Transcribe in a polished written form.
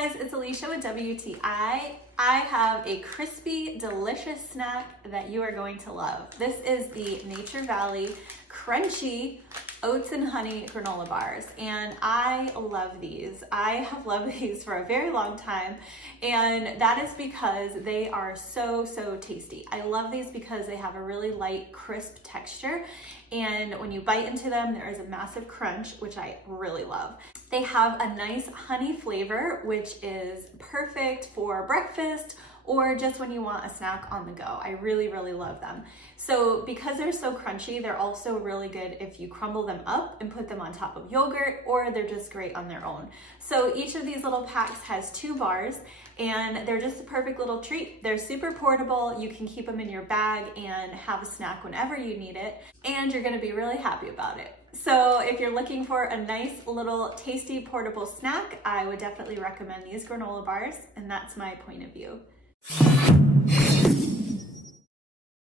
guys, it's Alicia with WTI. I have a crispy, delicious snack that you are going to love. This is the Nature Valley Crunchy Oats and Honey Granola Bars, and I love these. I have loved these for a very long time, and that is because they are so tasty. I love these because they have a really light, crisp texture, and when you bite into them, there is a massive crunch, which I really love. They have a nice honey flavor, which is perfect for breakfast or just when you want a snack on the go. I really love them. So because they're so crunchy, they're also really good if you crumble them up and put them on top of yogurt, or they're just great on their own. So each of these little packs has 2 bars, and they're just a perfect little treat. They're super portable. You can keep them in your bag and have a snack whenever you need it, and you're gonna be really happy about it. So if you're looking for a nice little tasty portable snack, I would definitely recommend these granola bars, and that's my point of view.